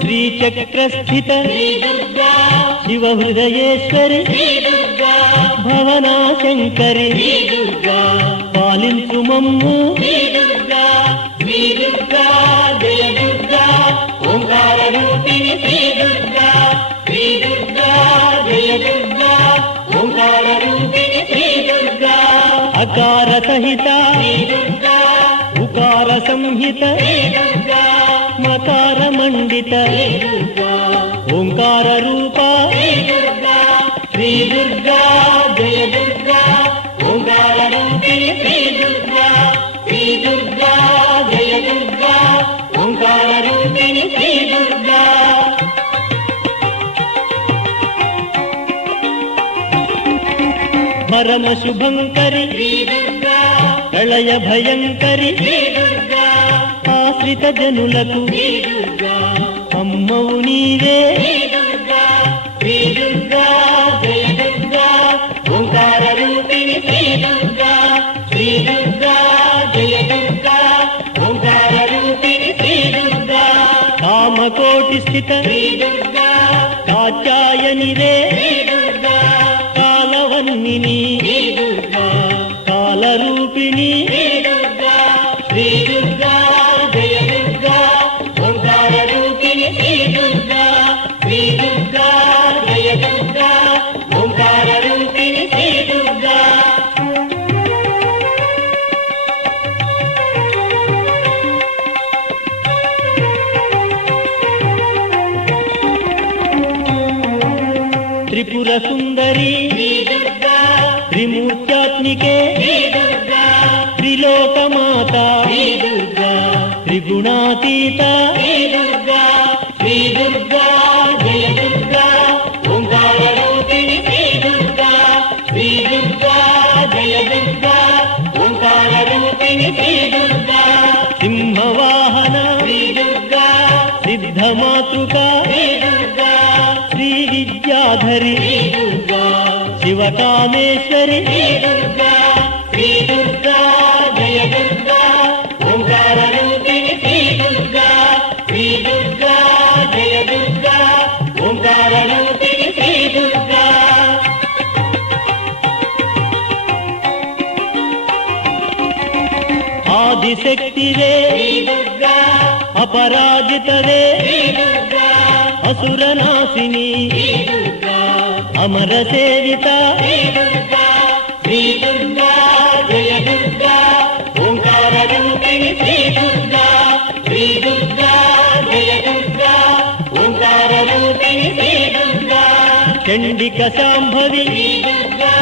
श्रीचक्रस्थित शिवहृदयेश्वरि भवनाशंकरि पालिंचु मम्मु जय दुर्गा ओंकार रूपिणि श्री दुर्गा जय दुर्गा ओंकार रूपिणि श्री दुर्गा अकार सहित उकार संहित मकार मंडित ओंकार रूप श्री दुर्गा जय दुर्गा ओंकार रूपिणि श्री दुर्गा जय दुर्गा ओंकार रूपिणि श्री दुर्गा परम शुभंकरि श्री दुर्गा प्रलय भयंकरि श्री दुर्गा आश्रित जनुలకు अम्मవు నీవే श्री दुर्गा जय दुर्गा ओंकार रूपिणि श्री दुर्गा जय दुर्गा ओंकार रूपिणि श्री दुर्गा कामकोटि स्थित श्री दुर्गा कात्यायनि रे श्री दुर्गा कालवन्निनि श्री दुर्गा कालरूपिणि श्री दुर्गा जय दुर्गा ओंकार रूपिणि श्री दुर्गा जय दुर्गा ओंकार रूपिणि श्री दुर्गा त्रिपुर सुंदरी श्री दुर्गा त्रिमूर्त्यात्मिके श्री दुर्गा त्रिलोक माता श्री दुर्गा त्रिगुणातीता श्री दुर्गा जय दुर्गा ओंकार रूपिणि श्री दुर्गा जय दुर्गा ओंकार रूपिणि श्री दुर्गा सिंहवाहन श्री दुर्गा सिद्धमातृका श्री दुर्गा श्री विद्याधरी श्री दुर्गा शिवकामेश्वरि श्री दुर्गा जय दुर्गा ओंकार रूपिणि श्री दुर्गा जय दुर्गा ओंकार रूपिणि श्री दुर्गा आदिशक्ति रे श्री दुर्गा अपराजित रे श्री दुर्गा असुरनाशिनी श्री दुर्गा अमर सेविता श्री दुर्गा जय दुर्गा ओंकार रूपिणि श्री दुर्गा जय दुर्गा ओंकार रूपिणि श्री दुर्गा चंडिक शांभवी श्री दुर्गा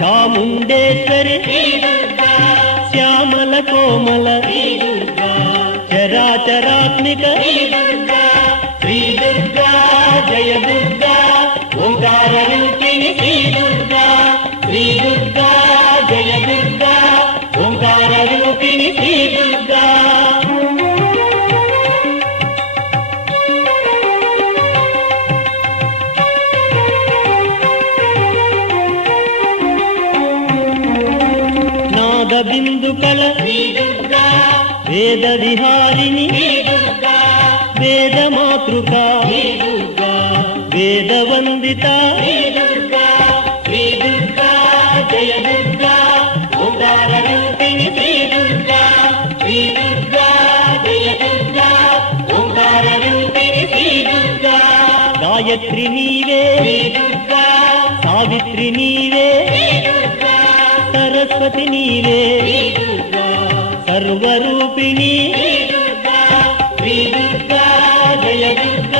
चामुंडेश्वरी श्री दुर्गा श्यामल कोमल श्री दुर्गा चराचरात्मिक श्री दुर्गा जय दुर्गा ओंकार रूपिणि श्री दुर्गा जय दुर्गा ओंकार रूपिणि श्री दुर्गा नाद बिंदुकल श्री दुर्गा वेद विहारिणि श्री दुर्गा वेद मातृका श्री दुर्गा वेद वंदिता श्री दुर्गा जय दुर्गा ओंकार रूपिणि श्री दुर्गा जय दुर्गा ओंकार रूपिणि श्री दुर्गा गायत्री नीवे श्री दुर्गा सावित्री नीवे श्री दुर्गा सरस्वती नीवे श्री दुर्गा सर्वरूपिणी श्री दुर्गा जय दुर्गा